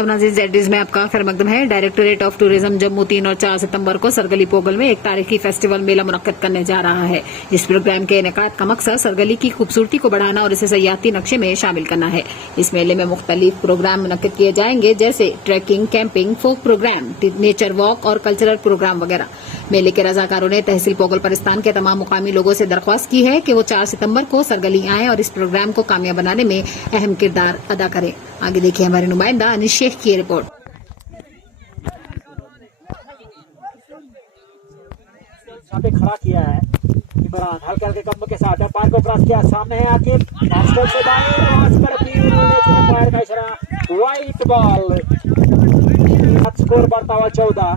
आदाब नाज़रीन, ज़ेड में आपका खैर मकदम है। डायरेक्टोरेट ऑफ टूरिज्म जम्मू 3 और 4 सितंबर को सरगली पोगल में एक तारीखी फेस्टिवल मेला मुनक्कद करने जा रहा है। इस प्रोग्राम के इनेकाद का मकसद सरगली की खूबसूरती को बढ़ाना और इसे सयाहती नक्शे में शामिल करना है। इस मेले में मुख्तलिफ प्रोग्राम मुनक्कद किए जाएंगे, जैसे ट्रैकिंग, कैंपिंग, फोक प्रोग्राम, नेचर वॉक और कल्चरल प्रोग्राम वगैरह। मेले के रजाकारों ने तहसील पोगल परिस्तान के तमाम मुकामी लोगों से दरख्वास्त की है कि वो 4 सितंबर को सरगली आएं और इस प्रोग्राम को कामयाब बनाने में अहम किरदार अदा करें। आगे देखिए हमारे नुमाइंदा अनिश शेख की रिपोर्ट। यहाँ पे खड़ा किया है इमरान, हल्के हल्के कदमों के साथ पार को क्रॉस किया, सामने है आकिब, से का इशारा, वाइट बॉल, स्कोर बढ़ता हुआ 14।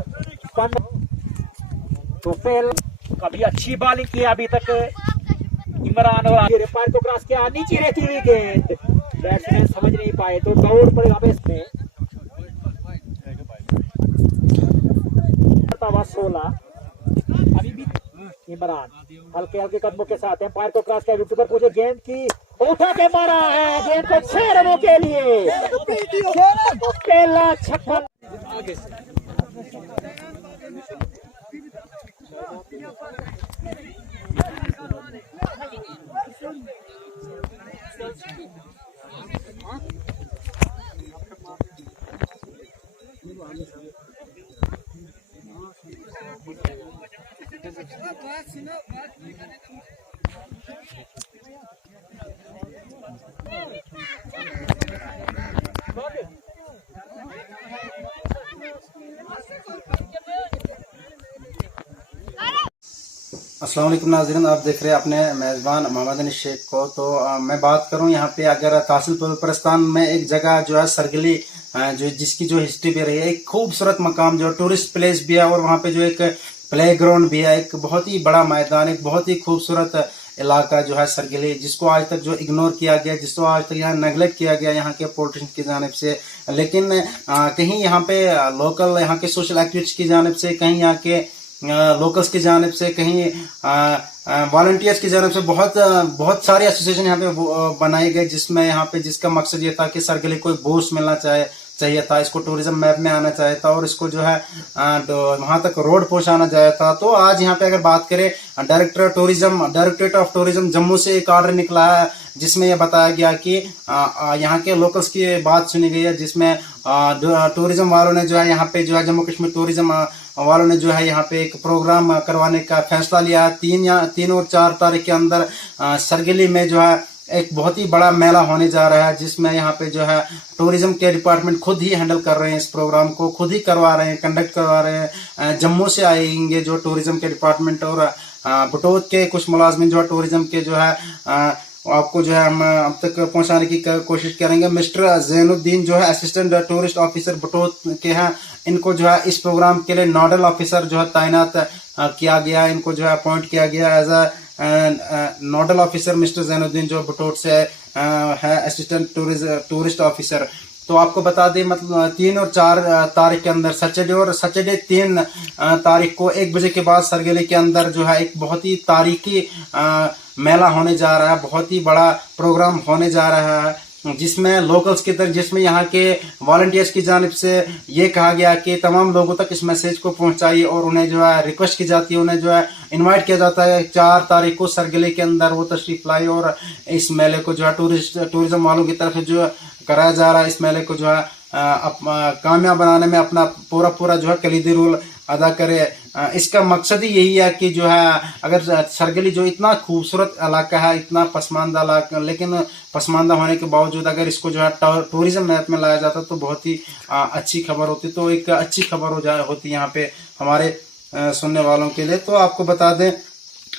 तो फेल, कभी अच्छी बॉलिंग की अभी तक इमरान और पार को क्रॉस किया, नीचे रहती हुई गेंद बैट्समैन समझ नहीं पाए तो दौड़ पड़ेगा इसमें। 16 अभी भी इमरान हल्के हल्के कदमों के साथ एम्पायर को क्रॉस किया, विकेट पर पूछे, गेंद की उठा के मारा है, गेंद को 6 रनों के लिए पहला छक्का। अस्सलाम वालेकुम नाज़रीन, आप देख रहे हैं अपने मेज़बान मोहम्मद अनिश शेख को। तो मैं बात करूं यहाँ पे, अगर तहसील पोगल में एक जगह जो है सरगली, जो जिसकी जो हिस्ट्री भी रही है, एक खूबसूरत मकाम जो टूरिस्ट प्लेस भी है और वहाँ पे जो एक प्ले ग्राउंड भी है, एक बहुत ही बड़ा मैदान, एक बहुत ही खूबसूरत इलाका जो है सरगली, जिसको आज तक जो इग्नोर किया गया, जिसको आज तक यहाँ नेगलेक्ट किया गया यहाँ के पॉलिटिशियन की जानिब से। लेकिन कहीं यहाँ पे लोकल यहाँ के सोशल एक्टिविस्ट की जानिब से, कहीं यहाँ के लोकल्स की जानिब से, कहीं वॉलंटियर्स की जानिब से बहुत सारी एसोसिएशन यहाँ पे बनाई गई, जिसमें यहाँ पे जिसका मकसद ये था कि सरगली को एक बूस्ट मिलना चाहिए था, इसको टूरिज्म मैप में आना चाहिए था और इसको जो है वहां तक रोड पहुंचाना चाहिए था। तो आज यहाँ पे अगर बात करें, डायरेक्टरेट ऑफ टूरिज्म जम्मू से एक ऑर्डर निकला है, जिसमें यह बताया गया कि यहाँ के लोकल्स की बात सुनी गई है, जिसमें टूरिज्म वालों ने जो है यहाँ पे जो है जम्मू कश्मीर टूरिज्म वालों ने जो है यहाँ पे एक प्रोग्राम करवाने का फैसला लिया है। 3 और 4 तारीख के अंदर सरगली में जो है एक बहुत ही बड़ा मेला होने जा रहा है, जिसमें यहाँ पे जो है टूरिज्म के डिपार्टमेंट खुद ही हैंडल कर रहे हैं, इस प्रोग्राम को खुद ही करवा रहे हैं, कंडक्ट करवा रहे हैं। जम्मू से आएंगे जो टूरिज्म के डिपार्टमेंट और बटोत के कुछ मुलाजमिन जो है टूरिज्म के जो है आपको जो है हम अब तक पहुंचाने की कोशिश करेंगे। मिस्टर जैनुद्दीन जो है असिस्टेंट टूरिस्ट ऑफिसर बटोत के हैं, इनको जो है इस प्रोग्राम के लिए नोडल ऑफिसर जो है तैनात किया गया, इनको जो है अपॉइंट किया गया as a nodal officer. Mister Zainuddin जो बटोत से है असिस्टेंट टूरिस्ट ऑफिसर। तो आपको बता दें, मतलब 3 और 4 तारीख के अंदर सैटरडे 3 तारीख को 1 बजे के बाद सरगली के अंदर जो है एक बहुत ही तारीखी मेला होने जा रहा है, बहुत ही बड़ा प्रोग्राम होने जा रहा है, जिसमें लोकल्स की तरफ, जिसमें यहाँ के वॉलंटियर्स की जानिब से ये कहा गया कि तमाम लोगों तक इस मैसेज को पहुंचाइए और उन्हें जो है रिक्वेस्ट की जाती है, उन्हें जो है इनवाइट किया जाता है 4 तारीख को सरगली के अंदर वो तशरीफ लाई और इस मेले को जो है टूरिज्म वालों की तरफ जो कराया जा रहा है। इस मेले को जो है कामयाब बनाने में अपना पूरा जो है कलीदी रोल अदा करे। इसका मकसद ही यही है कि जो है अगर सरगली जो इतना खूबसूरत इलाका है, इतना पसमानदा इलाका, लेकिन पसमानदा होने के बावजूद अगर इसको जो है टूरिज्म मैप में लाया जाता तो बहुत ही अच्छी खबर होती। तो एक अच्छी खबर होती यहाँ पे हमारे सुनने वालों के लिए। तो आपको बता दें,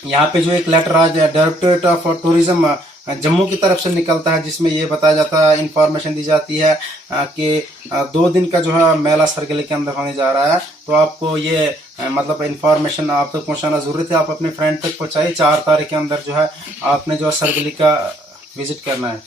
यहाँ पे जो एक लेटर आज डायरेक्टरेट ऑफ टूरिज्म जम्मू की तरफ से निकलता है, जिसमें ये बताया जाता है, इंफॉर्मेशन दी जाती है कि 2 दिन का जो है मेला सरगली के अंदर होने जा रहा है। तो आपको ये मतलब इंफॉर्मेशन आप तक पहुंचाना जरूरी है, आप अपने फ्रेंड तक पहुंचाइए। 4 तारीख के अंदर जो है आपने जो सरगली का विजिट करना है।